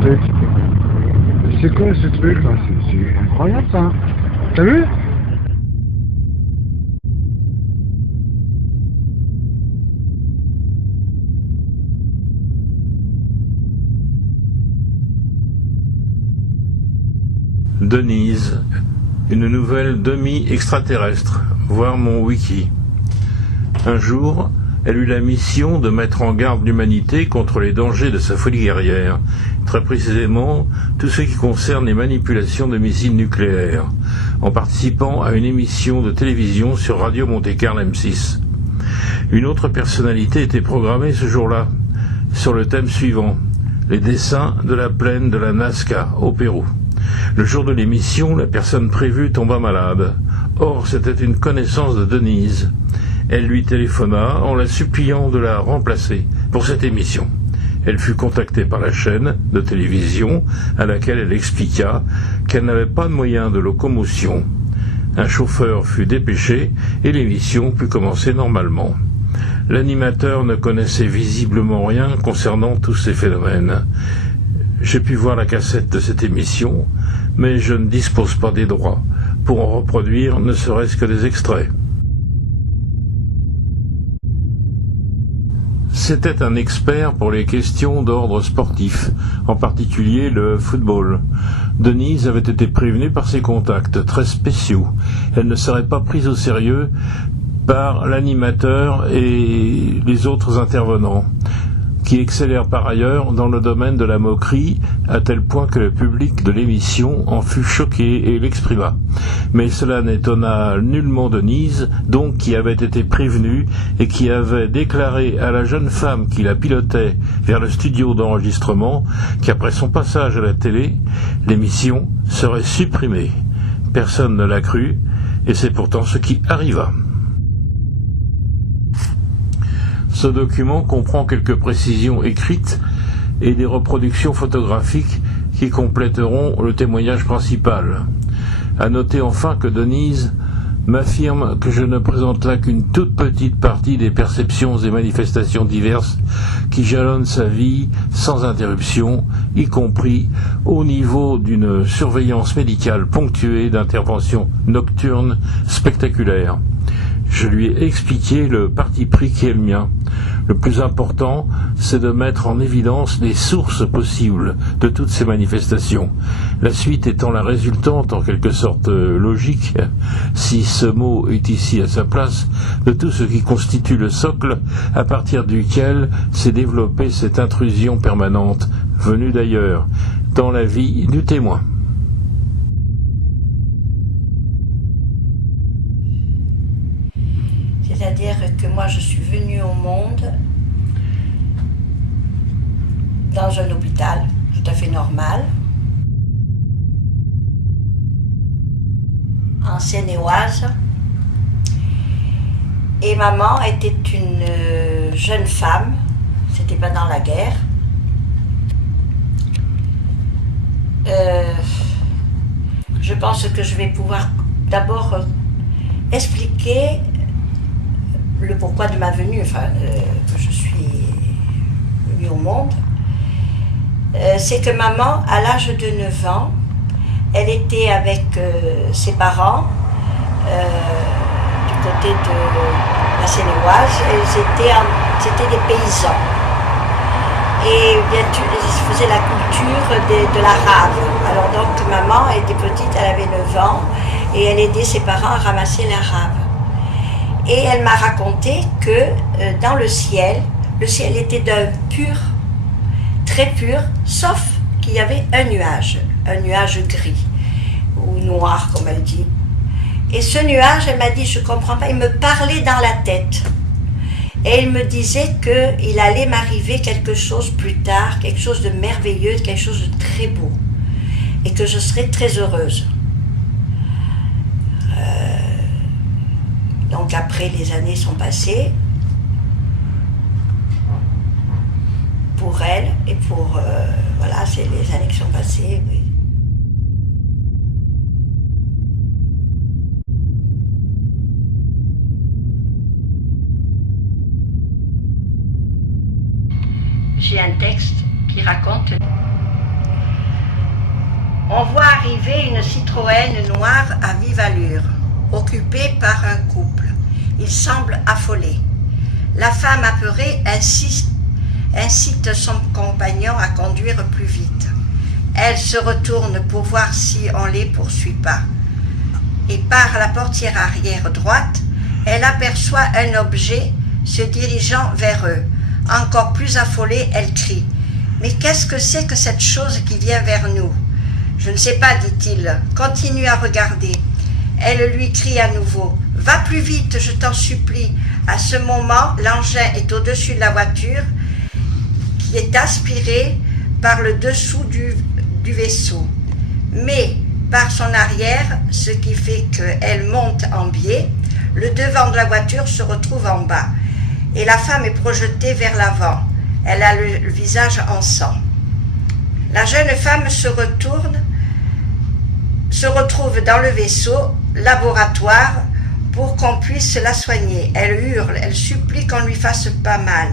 truc. C'est quoi ce truc là? C'est incroyable ça. T'as vu? Denise, une nouvelle demi-extraterrestre, voir mon wiki. Un jour, elle eut la mission de mettre en garde l'humanité contre les dangers de sa folie guerrière, très précisément tout ce qui concerne les manipulations de missiles nucléaires, en participant à une émission de télévision sur Radio Monte-Carlo M6. Une autre personnalité était programmée ce jour-là, sur le thème suivant, les dessins de la plaine de la Nazca, au Pérou. Le jour de l'émission, la personne prévue tomba malade. Or, c'était une connaissance de Denise. Elle lui téléphona en la suppliant de la remplacer pour cette émission. Elle fut contactée par la chaîne de télévision à laquelle elle expliqua qu'elle n'avait pas de moyens de locomotion. Un chauffeur fut dépêché et l'émission put commencer normalement. L'animateur ne connaissait visiblement rien concernant tous ces phénomènes. J'ai pu voir la cassette de cette émission, mais je ne dispose pas des droits pour en reproduire ne serait-ce que des extraits. C'était un expert pour les questions d'ordre sportif, en particulier le football. Denise avait été prévenue par ses contacts très spéciaux. Elle ne serait pas prise au sérieux par l'animateur et les autres intervenants, qui excellèrent par ailleurs dans le domaine de la moquerie, à tel point que le public de l'émission en fut choqué et l'exprima. Mais cela n'étonna nullement Denise, donc qui avait été prévenue et qui avait déclaré à la jeune femme qui la pilotait vers le studio d'enregistrement qu'après son passage à la télé, l'émission serait supprimée. Personne ne l'a cru, et c'est pourtant ce qui arriva. Ce document comprend quelques précisions écrites et des reproductions photographiques qui compléteront le témoignage principal. À noter enfin que Denise m'affirme que je ne présente là qu'une toute petite partie des perceptions et manifestations diverses qui jalonnent sa vie sans interruption, y compris au niveau d'une surveillance médicale ponctuée d'interventions nocturnes spectaculaires. Je lui ai expliqué le parti pris qui est le mien. Le plus important, c'est de mettre en évidence les sources possibles de toutes ces manifestations. La suite étant la résultante, en quelque sorte logique, si ce mot est ici à sa place, de tout ce qui constitue le socle à partir duquel s'est développée cette intrusion permanente, venue d'ailleurs, dans la vie du témoin. C'est-à-dire que moi je suis venue au monde dans un hôpital tout à fait normal, en Seine-et-Oise, et maman était une jeune femme, c'était pas dans la guerre. Je pense que je vais pouvoir d'abord expliquer le pourquoi de ma venue, que je suis venue au monde. C'est que maman, à l'âge de 9 ans, elle était avec ses parents du côté de la Seine-et-Oise. C'était des paysans. Et bien sûr, ils faisaient la culture de la rave. Alors donc maman était petite, elle avait 9 ans, et elle aidait ses parents à ramasser la rave. Et elle m'a raconté que dans le ciel était d'un pur, très pur, sauf qu'il y avait un nuage gris, ou noir comme elle dit. Et ce nuage, elle m'a dit, je ne comprends pas, il me parlait dans la tête. Et il me disait qu'il allait m'arriver quelque chose plus tard, quelque chose de merveilleux, quelque chose de très beau, et que je serais très heureuse. Donc après, les années sont passées pour elle et pour... voilà, c'est les années qui sont passées, oui. J'ai un texte qui raconte On voit arriver une Citroën noire à vive allure, occupée par un couple. Il semble affolé. La femme apeurée incite son compagnon à conduire plus vite. Elle se retourne pour voir si on ne les poursuit pas. Et par la portière arrière droite, elle aperçoit un objet se dirigeant vers eux. Encore plus affolée, elle crie. « Mais qu'est-ce que c'est que cette chose qui vient vers nous ?»« Je ne sais pas, dit-il. Continue à regarder. » Elle lui crie à nouveau. « Va plus vite, je t'en supplie. » À ce moment, l'engin est au-dessus de la voiture qui est aspirée par le dessous du vaisseau. Mais par son arrière, ce qui fait qu'elle monte en biais, le devant de la voiture se retrouve en bas. Et la femme est projetée vers l'avant. Elle a le visage en sang. La jeune femme se retrouve dans le vaisseau laboratoire pour qu'on puisse la soigner. Elle hurle, elle supplie qu'on ne lui fasse pas mal.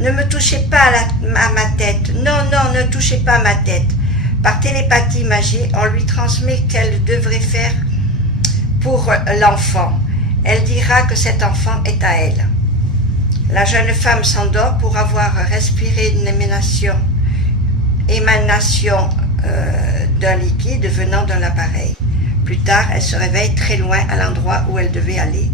Ne me touchez pas à ma tête. Non, non, ne touchez pas à ma tête. Par télépathie magique, on lui transmet qu'elle devrait faire pour l'enfant. Elle dira que cet enfant est à elle. La jeune femme s'endort pour avoir respiré une émanation d'un liquide venant d'un appareil. Plus tard, elle se réveille très loin à l'endroit où elle devait aller.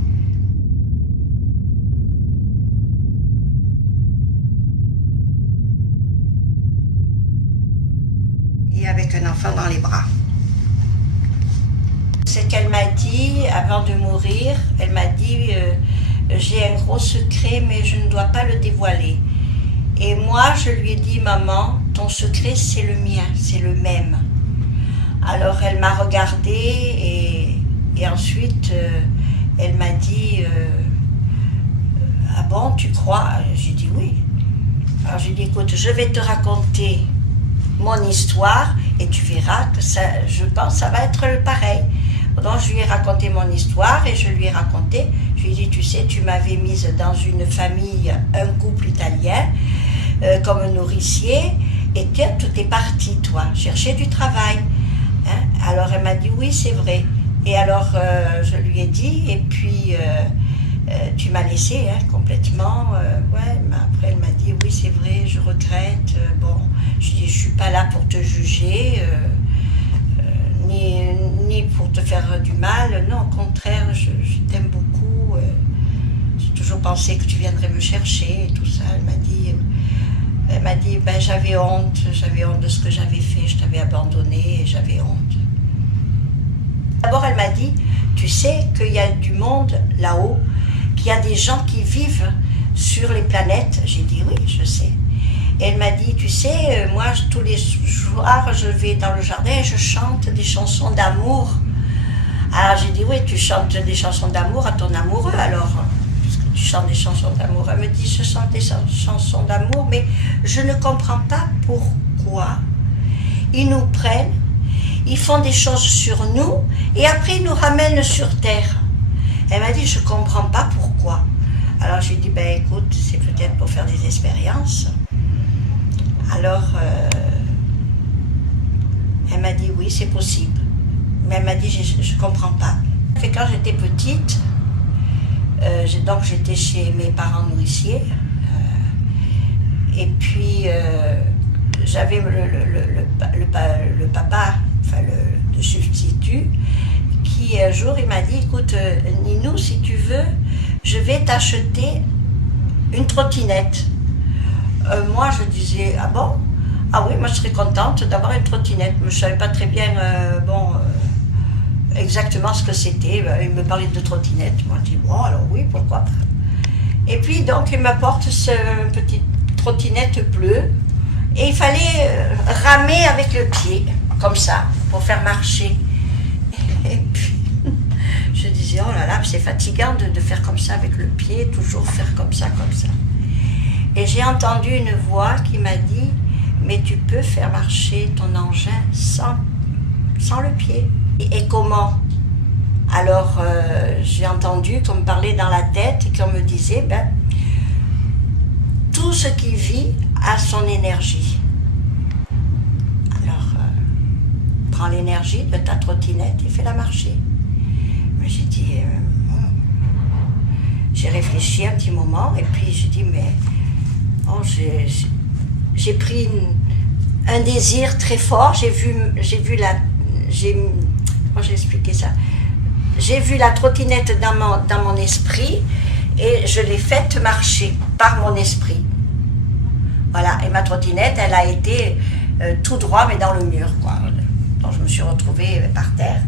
Et avec un enfant dans les bras. Ce qu'elle m'a dit avant de mourir, elle m'a dit j'ai un gros secret mais je ne dois pas le dévoiler. Et moi je lui ai dit maman, ton secret c'est le mien, c'est le même. Alors elle m'a regardée et ensuite elle m'a dit ah bon tu crois? J'ai dit oui. Alors j'ai dit écoute je vais te raconter mon histoire et tu verras que ça, je pense que ça va être pareil. Donc je lui ai raconté mon histoire et je lui ai raconté, je lui ai dit tu sais tu m'avais mise dans une famille, un couple italien comme nourricier et tiens tout est parti toi, chercher du travail. Hein? Alors elle m'a dit oui c'est vrai. Et alors je lui ai dit et puis tu m'as laissé hein, complètement. Ouais, mais après elle m'a dit oui c'est vrai je regrette. Bon, je dis je suis pas là pour te juger. Ni pour te faire du mal, non, au contraire, je t'aime beaucoup, j'ai toujours pensé que tu viendrais me chercher et tout ça. Elle m'a dit ben, j'avais honte de ce que j'avais fait, je t'avais abandonné et j'avais honte. D'abord elle m'a dit, tu sais qu'il y a du monde là-haut, qu'il y a des gens qui vivent sur les planètes. J'ai dit oui, je sais. Et elle m'a dit, tu sais, moi, tous les soirs, je vais dans le jardin et je chante des chansons d'amour. Alors j'ai dit, oui, tu chantes des chansons d'amour à ton amoureux, alors, puisque tu chantes des chansons d'amour. Elle me dit, je chante des chansons d'amour, mais je ne comprends pas pourquoi ils nous prennent, ils font des choses sur nous, et après ils nous ramènent sur Terre. Elle m'a dit, je ne comprends pas pourquoi. Alors j'ai dit, ben écoute, c'est peut-être pour faire des expériences. Alors, elle m'a dit oui, c'est possible. Mais elle m'a dit, je ne comprends pas. Et quand j'étais petite, donc j'étais chez mes parents nourriciers. Et puis, j'avais le papa, enfin le substitut, qui un jour, il m'a dit, écoute, Ninou, si tu veux, je vais t'acheter une trottinette. Moi, je disais, ah bon? Ah oui, moi je serais contente d'avoir une trottinette. Je ne savais pas très bien exactement ce que c'était. Il me parlait de trottinette. Moi, je dis, bon, alors oui, pourquoi pas. Et puis, donc, il m'apporte cette petite trottinette bleue. Et il fallait ramer avec le pied, comme ça, pour faire marcher. Et puis, je disais, oh là là, c'est fatigant de faire comme ça avec le pied, toujours faire comme ça, comme ça. Et j'ai entendu une voix qui m'a dit, mais tu peux faire marcher ton engin sans le pied. Et comment? Alors j'ai entendu qu'on me parlait dans la tête et qu'on me disait, ben, tout ce qui vit a son énergie. Alors, prends prends l'énergie de ta trottinette et fais-la marcher. Mais j'ai dit, j'ai réfléchi un petit moment et puis j'ai dit, mais oh, j'ai pris un désir très fort, comment j'ai expliqué ça? J'ai vu la trottinette dans mon esprit et je l'ai faite marcher par mon esprit. Voilà, et ma trottinette, elle a été tout droit, mais dans le mur, quoi. Donc je me suis retrouvée par terre.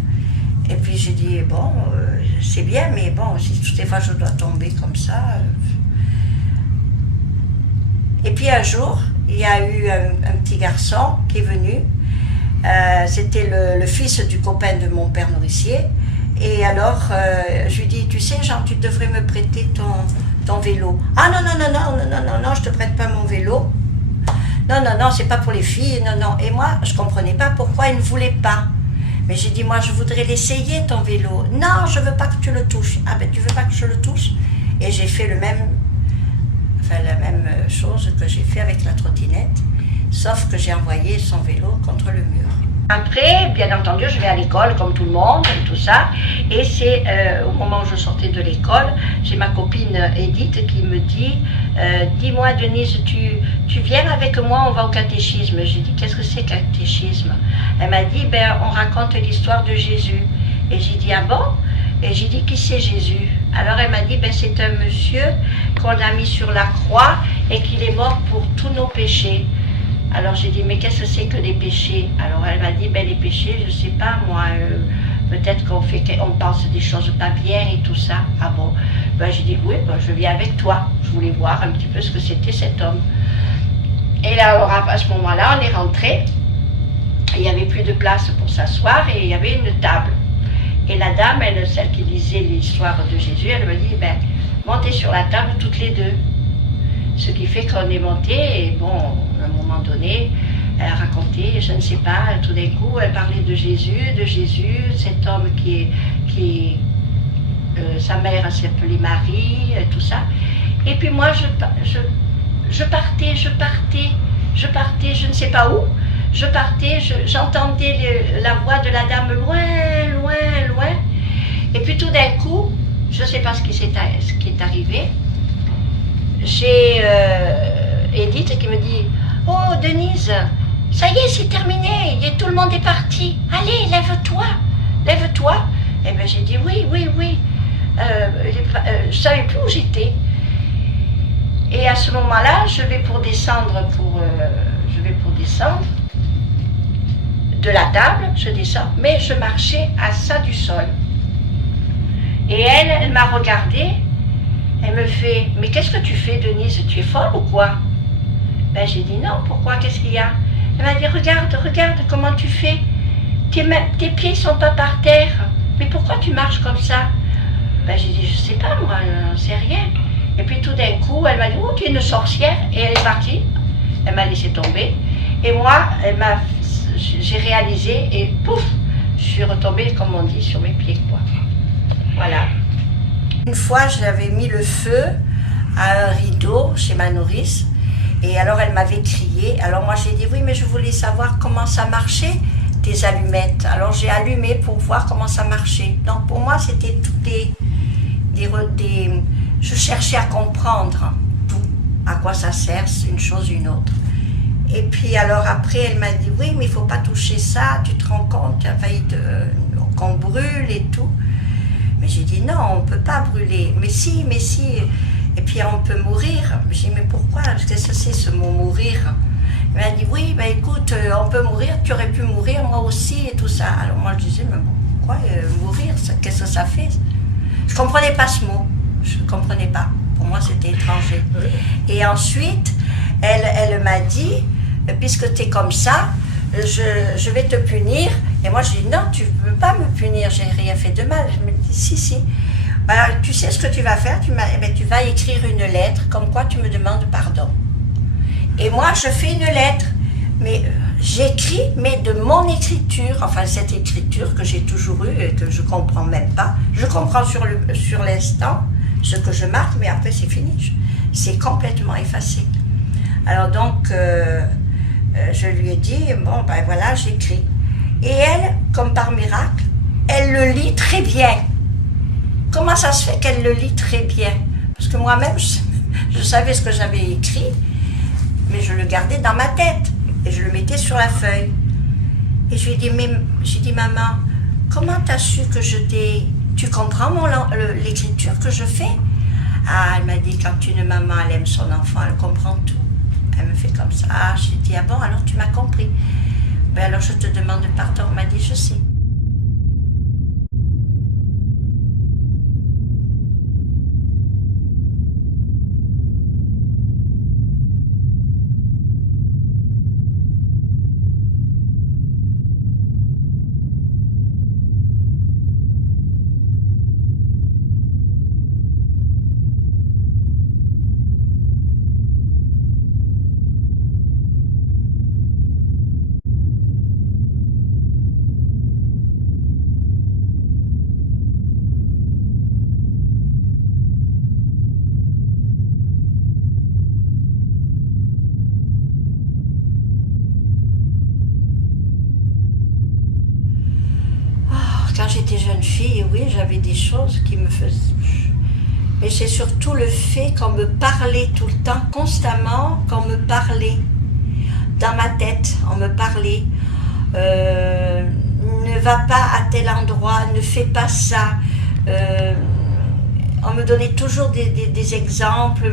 Et puis j'ai dit, bon, c'est bien, mais bon, si toutes les fois je dois tomber comme ça. Et puis un jour, il y a eu un petit garçon qui est venu. C'était le fils du copain de mon père nourricier. Et alors, je lui dis, tu sais, Jean, tu devrais me prêter ton vélo. Ah non, je te prête pas mon vélo. Non, c'est pas pour les filles, non. Et moi, je comprenais pas pourquoi il ne voulait pas. Mais j'ai dit, moi, je voudrais l'essayer, ton vélo. Non, je veux pas que tu le touches. Ah ben, tu veux pas que je le touche? Et j'ai fait la même chose que j'ai fait avec la trottinette, sauf que j'ai envoyé son vélo contre le mur. Après, bien entendu, je vais à l'école comme tout le monde, et tout ça. Et c'est au moment où je sortais de l'école, j'ai ma copine Edith qui me dit dis-moi Denise, tu viens avec moi, on va au catéchisme. J'ai dit qu'est-ce que c'est catéchisme? Elle m'a dit on raconte l'histoire de Jésus. Et j'ai dit ah bon? Et j'ai dit qui c'est Jésus? Alors elle m'a dit c'est un monsieur qu'on a mis sur la croix et qu'il est mort pour tous nos péchés. Alors j'ai dit, mais qu'est-ce que c'est que les péchés? Alors elle m'a dit, les péchés, je sais pas moi, peut-être qu'on pense des choses pas bien et tout ça. Ah bon? J'ai dit, oui, je viens avec toi. Je voulais voir un petit peu ce que c'était cet homme. Et là, alors à ce moment-là, on est rentré. Il n'y avait plus de place pour s'asseoir et il y avait une table. Et la dame, celle qui lisait l'histoire de Jésus, elle me dit, montez sur la table toutes les deux. Ce qui fait qu'on est monté et bon, à un moment donné, elle racontait, je ne sais pas, tout d'un coup, elle parlait de Jésus, cet homme sa mère s'appelait Marie, tout ça. Et puis moi, je partais, je ne sais pas où, je partais, j'entendais la voix de la dame loin. Et puis tout d'un coup, je ne sais pas ce qui est arrivé, j'ai Edith qui me dit « Oh Denise, ça y est, c'est terminé, tout le monde est parti. Allez, lève-toi. » Et bien j'ai dit « Oui. » je ne savais plus où j'étais. Et à ce moment-là, je vais pour descendre de la table, je descends, mais je marchais à ça du sol. Et elle m'a regardée. Elle me fait, mais qu'est-ce que tu fais Denise, tu es folle ou quoi? J'ai dit non, pourquoi, qu'est-ce qu'il y a? Elle m'a dit, regarde comment tu fais, tes pieds sont pas par terre, mais pourquoi tu marches comme ça? J'ai dit, je sais pas moi, je ne sais rien. Et puis tout d'un coup, elle m'a dit, oh tu es une sorcière, et elle est partie, elle m'a laissé tomber, et moi, j'ai réalisé, et pouf, je suis retombée, comme on dit, sur mes pieds, quoi. Voilà. Une fois, j'avais mis le feu à un rideau chez ma nourrice et alors elle m'avait crié. Alors moi j'ai dit oui, mais je voulais savoir comment ça marchait, tes allumettes. Alors j'ai allumé pour voir comment ça marchait. Donc pour moi c'était tout je cherchais à comprendre tout, à quoi ça sert, une chose ou une autre. Et puis alors après elle m'a dit oui, mais il ne faut pas toucher ça, tu te rends compte, qu'on brûle et tout. Mais j'ai dit non, on ne peut pas brûler. Mais si. Et puis on peut mourir. J'ai dit mais pourquoi? Qu'est-ce que c'est ce mot mourir? Elle m'a dit oui, écoute, on peut mourir, tu aurais pu mourir, moi aussi et tout ça. Alors moi je disais mais pourquoi mourir? Qu'est-ce que ça fait? Je ne comprenais pas ce mot. Je ne comprenais pas. Pour moi c'était étranger. Et ensuite, elle m'a dit, puisque tu es comme ça, je vais te punir. Et moi je dis non, tu ne peux pas me punir, j'ai rien fait de mal. Je me dis si. Tu sais ce que tu vas faire, tu vas écrire une lettre comme quoi tu me demandes pardon. Et moi je fais une lettre, mais j'écris, mais de mon écriture, enfin cette écriture que j'ai toujours eue et que je ne comprends même pas. Je comprends sur l'instant ce que je marque, mais après c'est fini, c'est complètement effacé. Alors donc je lui ai dit, voilà, j'écris. Et elle, comme par miracle, elle le lit très bien. Comment ça se fait qu'elle le lit très bien? Parce que moi-même, je savais ce que j'avais écrit, mais je le gardais dans ma tête et je le mettais sur la feuille. Et je lui ai dit, maman, comment t'as su que tu comprends l'écriture que je fais? Ah, elle m'a dit, quand une maman, elle aime son enfant, elle comprend tout. Elle me fait comme ça. Ah, j'ai dit, ah bon, alors tu m'as compris. Ben alors je te demande pardon. Elle m'a dit, je sais. Quand j'étais jeune fille, oui, j'avais des choses qui me faisaient... Mais c'est surtout le fait qu'on me parlait tout le temps, constamment, qu'on me parlait. Dans ma tête, on me parlait. Ne va pas à tel endroit, ne fais pas ça. On me donnait toujours des exemples,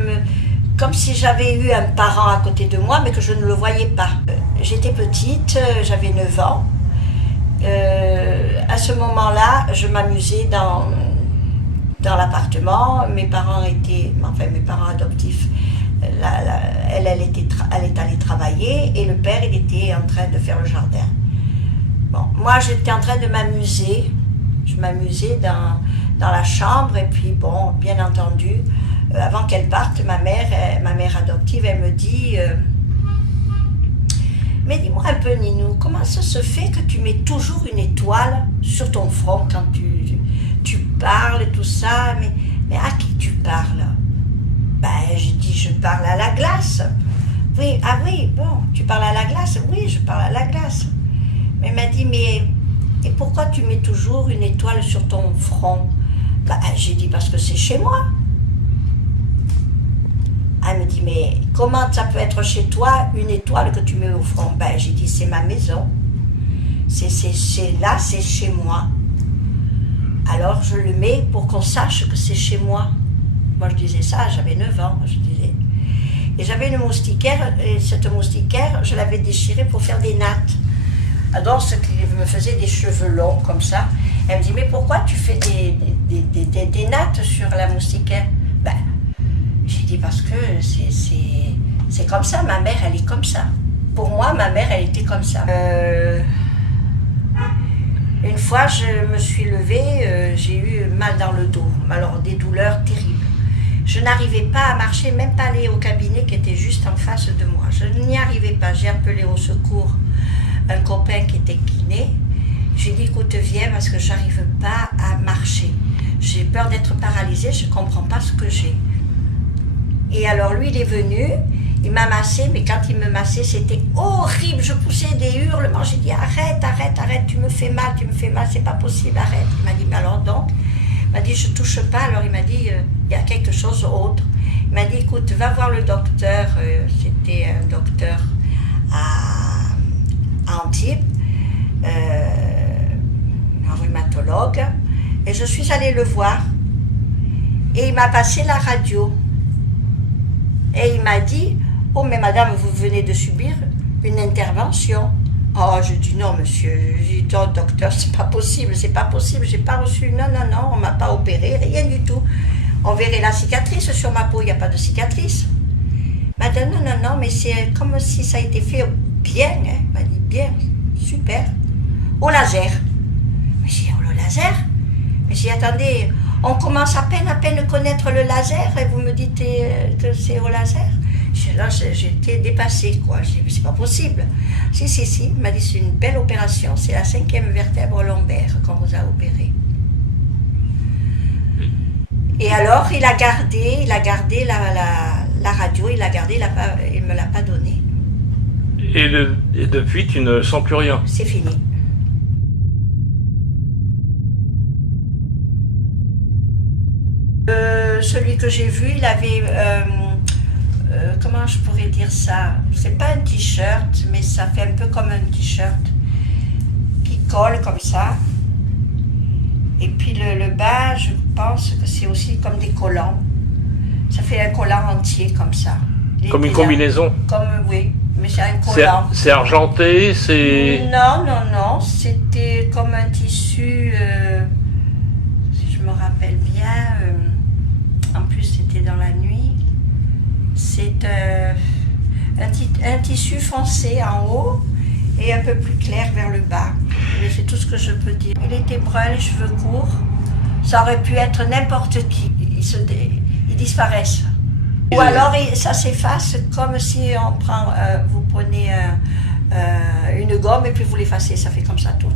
comme si j'avais eu un parent à côté de moi, mais que je ne le voyais pas. J'étais petite, j'avais 9 ans. À ce moment-là, je m'amusais dans l'appartement. Mes parents adoptifs, elle est allée travailler et le père, il était en train de faire le jardin. Bon, moi, j'étais en train de m'amuser. Je m'amusais dans la chambre et puis, bon, bien entendu, avant qu'elle parte, ma mère adoptive, elle me dit... Mais dis-moi un peu, Ninou, comment ça se fait que tu mets toujours une étoile sur ton front quand tu parles et tout ça? Mais à qui tu parles? Ben, j'ai dit, je parle à la glace. Oui, ah oui, bon, tu parles à la glace? Oui, je parle à la glace. Mais elle m'a dit, et pourquoi tu mets toujours une étoile sur ton front? Ben, j'ai dit, parce que c'est chez moi. Elle me dit, mais comment ça peut être chez toi une étoile que tu mets au front? Ben, j'ai dit, c'est ma maison. C'est là, c'est chez moi. Alors, je le mets pour qu'on sache que c'est chez moi. Moi, je disais ça, j'avais 9 ans, je disais. Et j'avais une moustiquaire, et cette moustiquaire, je l'avais déchirée pour faire des nattes. Alors, ce qui me faisait des cheveux longs, comme ça. Elle me dit, mais pourquoi tu fais des nattes sur la moustiquaire? Ben, j'ai dit parce que c'est comme ça, ma mère elle est comme ça. Pour moi, ma mère elle était comme ça. Une fois je me suis levée, j'ai eu mal dans le dos, alors des douleurs terribles. Je n'arrivais pas à marcher, même pas aller au cabinet qui était juste en face de moi. Je n'y arrivais pas, j'ai appelé au secours un copain qui était kiné. J'ai dit écoute viens parce que j'arrive pas à marcher. J'ai peur d'être paralysée, je ne comprends pas ce que j'ai. Et alors lui, il est venu, il m'a massé, mais quand il me massait, c'était horrible. Je poussais des hurlements. J'ai dit arrête, arrête, arrête, tu me fais mal, c'est pas possible, arrête. Il m'a dit mais alors donc? Il m'a dit je touche pas. Alors il m'a dit il y a quelque chose autre. Il m'a dit écoute, va voir le docteur. C'était un docteur à Antibes, un rhumatologue. Et je suis allée le voir. Et il m'a passé la radio. Et il m'a dit, oh mais madame, vous venez de subir une intervention. Oh, je dis non monsieur, j'ai dit oh, docteur, c'est pas possible, j'ai pas reçu, non, on m'a pas opéré, rien du tout. On verrait la cicatrice sur ma peau, il n'y a pas de cicatrice. Madame, non, mais c'est comme si ça a été fait bien, hein. Il m'a dit bien, super. Au laser. Mais j'ai dit, oh le laser? Mais j'ai dit, attendez, on commence à peine connaître le laser et vous me dites que c'est au laser. Là, j'étais dépassée, quoi. Je dis, mais c'est pas possible. Si. Il m'a dit, c'est une belle opération, c'est la 5e vertèbre lombaire qu'on vous a opérée. Et alors, il a gardé la radio, il me l'a pas donnée. Et depuis, tu ne sens plus rien? C'est fini. celui que j'ai vu, il avait, comment je pourrais dire ça? C'est pas un t-shirt, mais ça fait un peu comme un t-shirt qui colle comme ça. Et puis le bas, je pense que c'est aussi comme des collants. Ça fait un collant entier comme ça. Comme une combinaison? Oui, mais c'est un collant. C'est argenté, c'est... Non, c'était comme un tissu, si je me rappelle bien, en plus c'était dans la nuit. C'est un tissu foncé en haut et un peu plus clair vers le bas. Mais c'est tout ce que je peux dire. Il était brun, les cheveux courts. Ça aurait pu être n'importe qui. Ils disparaissent. Ou alors ça s'efface comme si vous prenez une gomme et puis vous l'effacez. Ça fait comme ça, tout.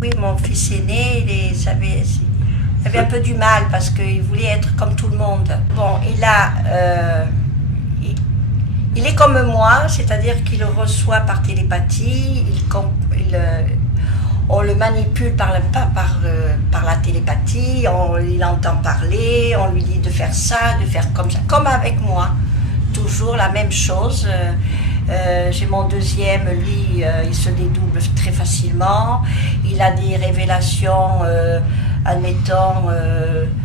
Oui, mon fils aîné, il avait un peu du mal parce qu'il voulait être comme tout le monde. Bon, il est comme moi, c'est-à-dire qu'il reçoit par télépathie, on le manipule par la télépathie, il entend parler, on lui dit de faire ça, de faire comme ça, comme avec moi. Toujours la même chose. J'ai mon deuxième, lui, il se dédouble très facilement. Il a des révélations, admettons,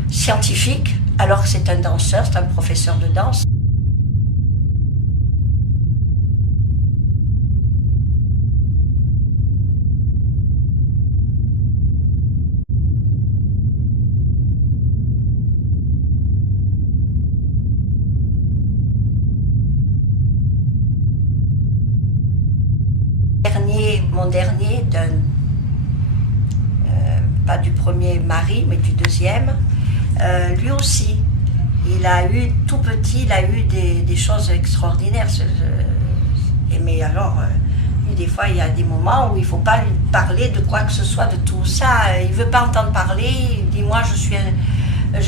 scientifiques, alors que c'est un danseur, c'est un professeur de danse. Mon dernier, pas du premier mari, mais du deuxième, lui aussi, il a eu, tout petit, il a eu des choses extraordinaires. Mais alors, lui, des fois, il y a des moments où il ne faut pas lui parler de quoi que ce soit, de tout ça. Il ne veut pas entendre parler, il dit, moi, je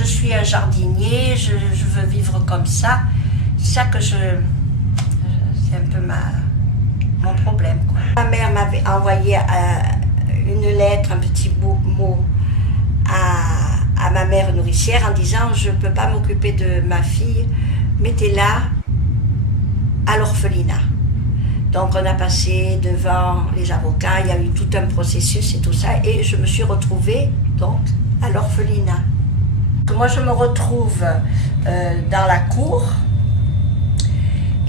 suis un jardinier, je veux vivre comme ça. C'est ça que c'est un peu mon problème, quoi. Ma mère m'avait envoyé une lettre, un petit mot à ma mère nourricière en disant je ne peux pas m'occuper de ma fille, mettez-la à l'orphelinat. Donc on a passé devant les avocats, il y a eu tout un processus et tout ça, et je me suis retrouvée donc à l'orphelinat. Moi je me retrouve dans la cour.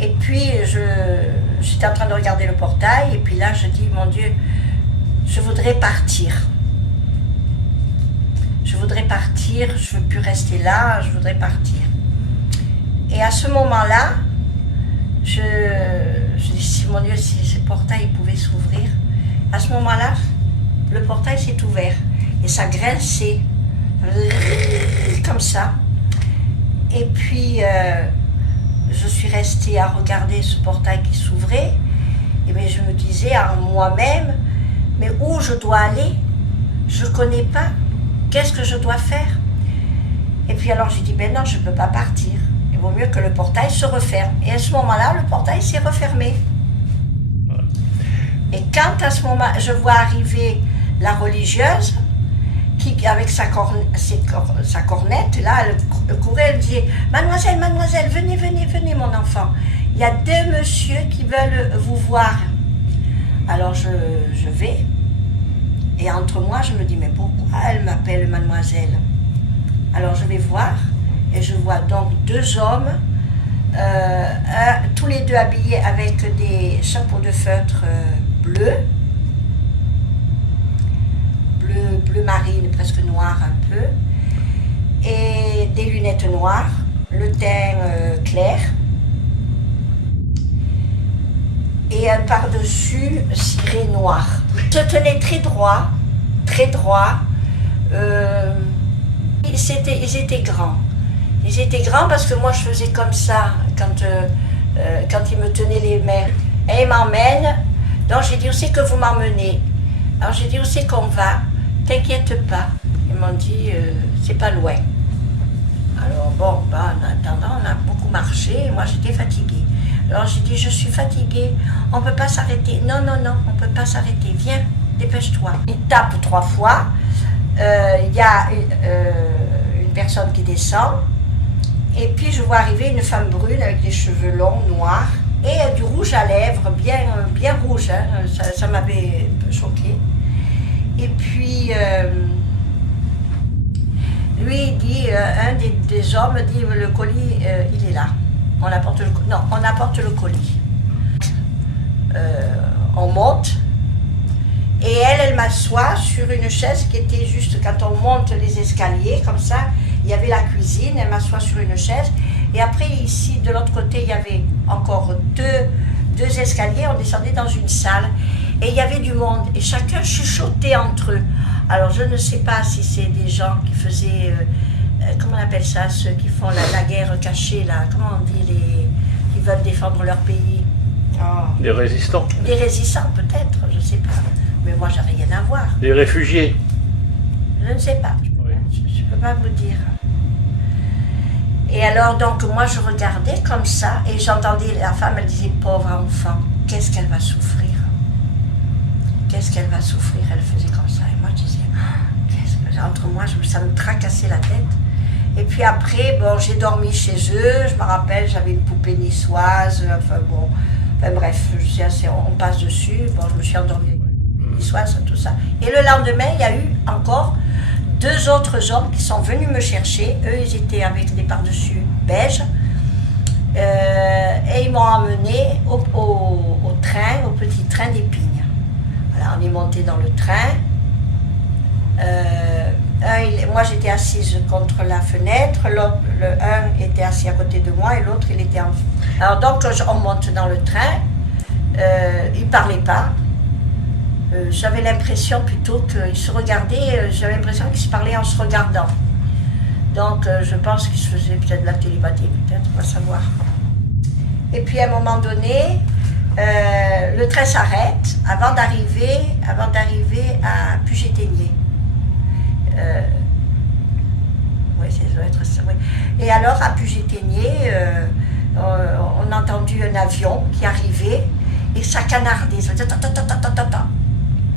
Et puis, j'étais en train de regarder le portail, et puis là, je dis, mon Dieu, je voudrais partir. Je voudrais partir, je ne veux plus rester là, je voudrais partir. Et à ce moment-là, je dis, mon Dieu, si ce portail pouvait s'ouvrir. À ce moment-là, le portail s'est ouvert, et ça grinçait, comme ça. Et puis... je suis restée à regarder ce portail qui s'ouvrait, et bien je me disais en moi-même, mais où je dois aller? Je ne connais pas. Qu'est-ce que je dois faire? Et puis alors j'ai dit, ben non, je ne peux pas partir. Il vaut mieux que le portail se referme. Et à ce moment-là, le portail s'est refermé. Et quand à ce moment, je vois arriver la religieuse, qui, avec sa cornette, là, elle courait, elle disait « Mademoiselle, mademoiselle, venez, venez, venez, mon enfant. Il y a deux messieurs qui veulent vous voir. » Alors je vais, et entre moi, je me dis « Mais pourquoi elle m'appelle mademoiselle ?» Alors je vais voir, et je vois donc deux hommes, tous les deux habillés avec des chapeaux de feutre bleus, bleu marine, presque noir un peu, et des lunettes noires, le teint clair, et un par-dessus ciré noir. Ils se tenaient très droit, ils étaient grands. Ils étaient grands parce que moi je faisais comme ça quand ils me tenaient les mains. Et ils m'emmènent, donc j'ai dit où c'est que vous m'emmenez? Alors j'ai dit où c'est qu'on va? T'inquiète pas. Ils m'ont dit c'est pas loin. Alors bon, en attendant, on a beaucoup marché, et moi j'étais fatiguée. Alors j'ai dit, je suis fatiguée, on ne peut pas s'arrêter. Non, non, non, on ne peut pas s'arrêter, viens, dépêche-toi. Il tape 3 fois, il y a une personne qui descend, et puis je vois arriver une femme brune avec des cheveux longs, noirs, et du rouge à lèvres, bien rouge, hein, ça m'avait choqué. Et puis, lui, il dit, un des hommes dit, le colis, il est là. On apporte le colis. On monte, et elle m'assoit sur une chaise qui était juste, quand on monte les escaliers, comme ça, il y avait la cuisine, elle m'assoit sur une chaise, et après, ici, de l'autre côté, il y avait encore deux escaliers, on descendait dans une salle, et il y avait du monde, et chacun chuchotait entre eux. Alors, je ne sais pas si c'est des gens qui faisaient, comment on appelle ça, ceux qui font la guerre cachée, là, comment on dit, qui veulent défendre leur pays. Oh. Des résistants. Des résistants, peut-être, je ne sais pas. Mais moi, j'ai rien à voir. Des réfugiés. Je ne sais pas, je ne peux pas vous dire. Et alors, donc, moi, je regardais comme ça, et j'entendais la femme, elle disait, pauvre enfant, qu'est-ce qu'elle va souffrir? Qu'est-ce qu'elle va souffrir? Elle faisait comme ça, et moi, je disais, entre moi, ça me tracassait la tête. Et puis après, bon, j'ai dormi chez eux, je me rappelle, j'avais une poupée niçoise, enfin bon, bref, on passe dessus, bon, je me suis endormie, niçoise, tout ça. Et le lendemain, il y a eu encore 2 autres hommes qui sont venus me chercher. Eux, ils étaient avec des pardessus beige. Et ils m'ont emmené au train, au petit train d'Épines. Voilà, on est monté dans le train. Moi, j'étais assise contre la fenêtre. Un était assis à côté de moi et l'autre, il était en... Alors donc, on monte dans le train. Ils ne parlaient pas. J'avais l'impression plutôt qu'ils se regardaient, j'avais l'impression qu'ils se parlaient en se regardant. Donc je pense qu'ils se faisaient peut-être de la télépathie, peut-être, on va savoir. Et puis à un moment donné, le train s'arrête avant d'arriver à Puget-Théniers. Oui, ça doit être ça, oui. Et alors à Puget-Théniers, on a entendu un avion qui arrivait et ça canardait, ça faisait ta.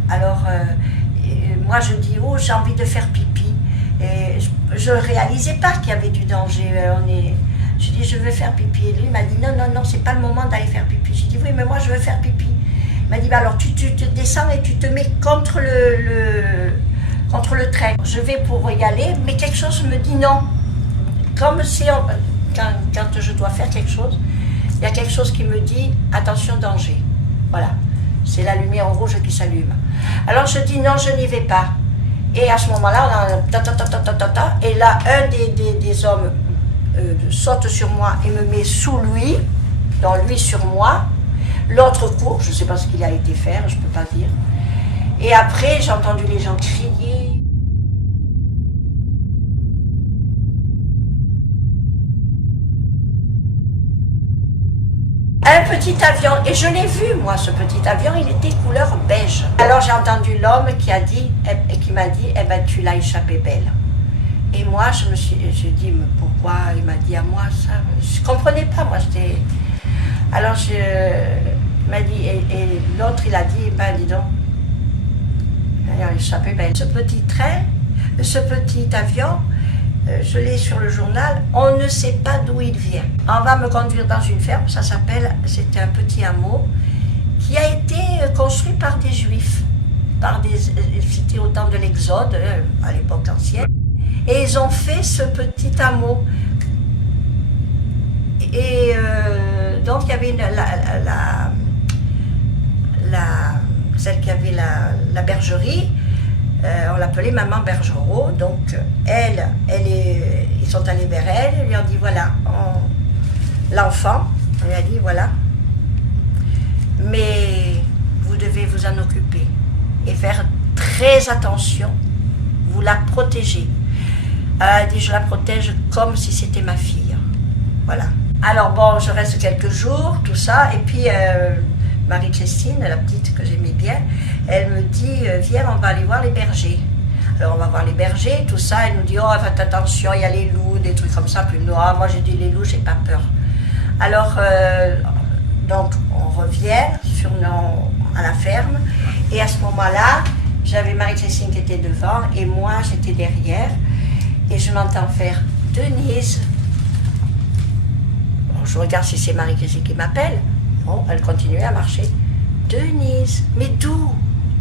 Alors, moi je dis, oh, j'ai envie de faire pipi. Et je ne réalisais pas qu'il y avait du danger. Je dis, je veux faire pipi. Et lui m'a dit, non, non, non, c'est pas le moment d'aller faire pipi. J'ai dit, oui, mais moi je veux faire pipi. Il m'a dit, bah, alors tu te descends et tu te mets contre le train. Je vais pour y aller, mais quelque chose me dit non. Comme si, quand je dois faire quelque chose, il y a quelque chose qui me dit, attention, danger. Voilà. C'est la lumière rouge qui s'allume. Alors je dis non, je n'y vais pas. Et à ce moment-là, on a et là, un des hommes saute sur moi et me met sous lui, donc lui sur moi. L'autre court, je ne sais pas ce qu'il a été faire, je ne peux pas dire. Et après, j'ai entendu les gens crier. Un petit avion, et je l'ai vu moi, ce petit avion, il était couleur beige. Alors j'ai entendu l'homme qui m'a dit, eh ben tu l'as échappé belle. Et moi j'ai dit, mais pourquoi il m'a dit à moi ça? Je ne comprenais pas, moi j'étais... Alors il m'a dit, et l'autre il a dit, ben dis donc, il a échappé belle. Ce petit train, ce petit avion, je l'ai sur le journal, on ne sait pas d'où il vient. On va me conduire dans une ferme, c'était un petit hameau qui a été construit par des juifs. C'était au temps de l'Exode, à l'époque ancienne. Et ils ont fait ce petit hameau. Et donc il y avait celle qui avait la bergerie. On l'appelait Maman Bergerot, donc ils sont allés vers elle, ils lui ont dit voilà, l'enfant, on lui a dit voilà, mais vous devez vous en occuper et faire très attention, vous la protégez. Elle a dit je la protège comme si c'était ma fille, voilà. Alors bon, je reste quelques jours, tout ça, et puis Marie-Christine, la petite que j'aimais bien, elle me dit, viens, on va aller voir les bergers. Alors on va voir les bergers, tout ça, elle nous dit, oh, faites attention, il y a les loups, des trucs comme ça. Puis moi j'ai dit, les loups, j'ai pas peur. Alors, Donc on revient à la ferme et à ce moment-là, j'avais Marie-Christine qui était devant et moi j'étais derrière et je m'entends faire Denise. Bon, je regarde si c'est Marie-Christine qui m'appelle. Bon, elle continuait à marcher. Denise, mais d'où?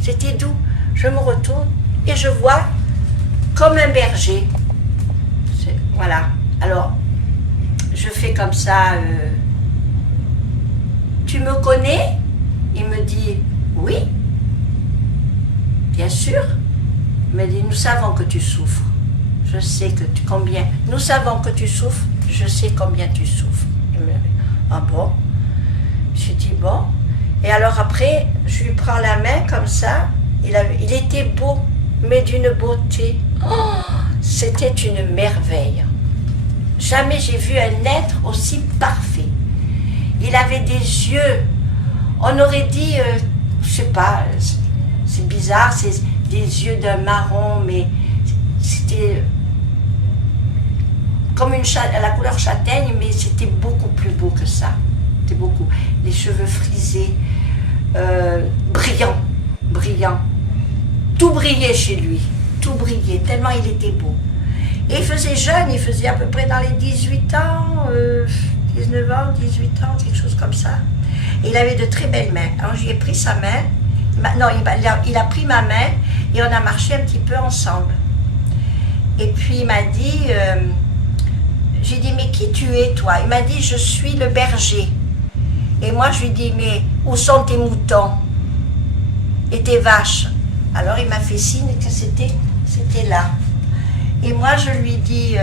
C'était d'où? Je me retourne et je vois comme un berger. Voilà. Alors, je fais comme ça. Tu me connais? Il me dit oui. Bien sûr. Il me dit nous savons que tu souffres. Je sais combien. Nous savons que tu souffres. Je sais combien tu souffres. Il me dit ah bon? Je dis bon. Et alors après, je lui prends la main comme ça. Il était beau, mais d'une beauté. Oh, c'était une merveille. Jamais j'ai vu un être aussi parfait. Il avait des yeux, on aurait dit, je sais pas, c'est bizarre, c'est des yeux d'un marron, mais c'était comme la couleur châtaigne, mais c'était beaucoup plus beau que ça. C'était beaucoup. Les cheveux frisés, brillants, brillants. Tout brillait chez lui, tout brillait, tellement il était beau. Et il faisait jeune, il faisait à peu près dans les 18 ans, 19 ans, 18 ans, quelque chose comme ça. Et il avait de très belles mains. Alors j'ai pris sa main, non, il a pris ma main et on a marché un petit peu ensemble. Et puis il m'a dit, j'ai dit, mais qui tu es toi? Il m'a dit, je suis le berger. Et moi je lui dis, mais où sont tes moutons et tes vaches? Alors il m'a fait signe que c'était là. Et moi je lui dis,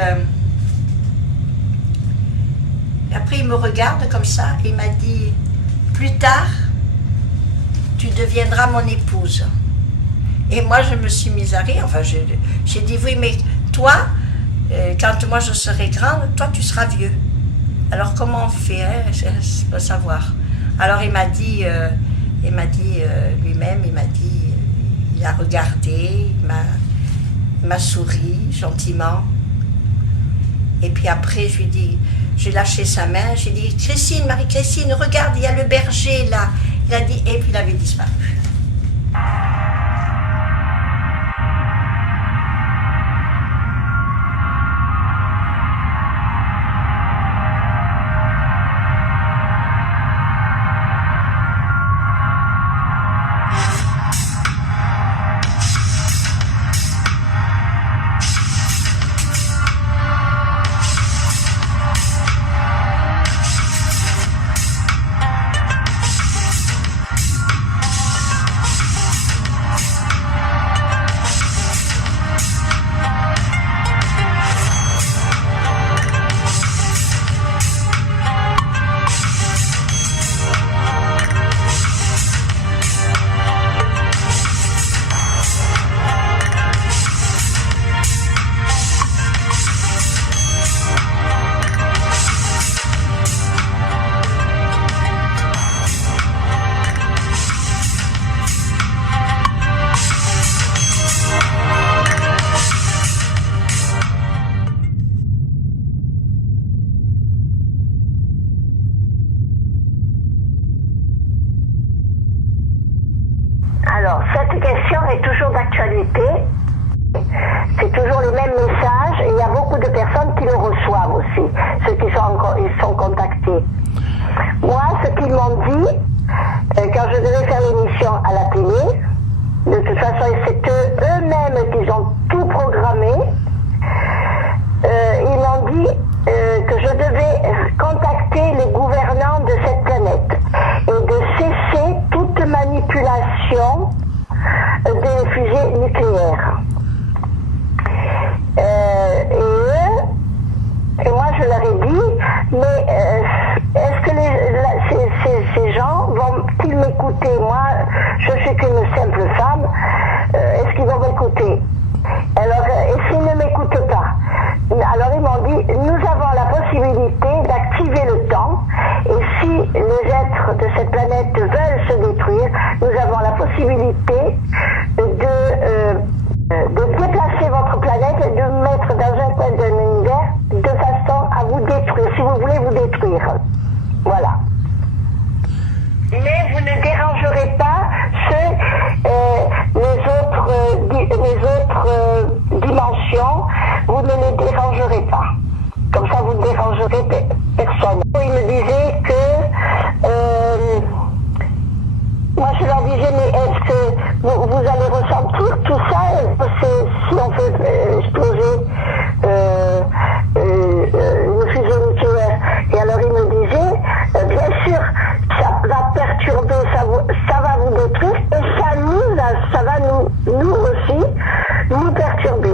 après il me regarde comme ça, et il m'a dit, plus tard, tu deviendras mon épouse. Et moi je me suis mise à rire, enfin j'ai dit, oui mais toi, quand moi je serai grande, toi tu seras vieux. Alors comment on fait, hein, je peux savoir. Alors il m'a dit lui-même, il a regardé, il m'a souri gentiment. Et puis après, je lui dis, j'ai lâché sa main, j'ai dit, Christine, Marie-Christine, regarde, il y a le berger là. Il a dit, et puis il avait disparu. Alors, cette question est toujours d'actualité. C'est toujours les mêmes messages et il y a beaucoup de personnes qui le reçoivent aussi, ceux qui sont contactés. Moi, ce qu'ils m'ont dit, quand je devais faire l'émission à la télé, de toute façon, c'est eux-mêmes qui ont tout programmé, ils m'ont dit que je devais contacter les gouvernants de cette planète et de cesser toute manipulation des fusées nucléaires. Et moi je leur ai dit, mais est-ce que ces gens vont-ils m'écouter? Moi, je suis qu'une simple femme, est-ce qu'ils vont m'écouter? Alors, et s'ils ne m'écoutent pas? Alors ils m'ont dit, nous avons la possibilité d'activer le temps, et si les êtres de cette planète veulent se détruire, nous avons la possibilité de déplacer votre planète et de vous mettre dans un coin d'un univers de façon à vous détruire, si vous voulez vous détruire. Voilà. d'autres dimensions, vous ne les dérangerez pas. Comme ça, vous ne dérangerez personne. Il me disait que... moi, je leur disais, mais est-ce que vous allez ressentir tout ça si on fait exploser une fusée nucléaire? Et alors, il me disait, bien sûr, ça va perturber, ça va vous détruire, et ça va nous aussi, nous perturber.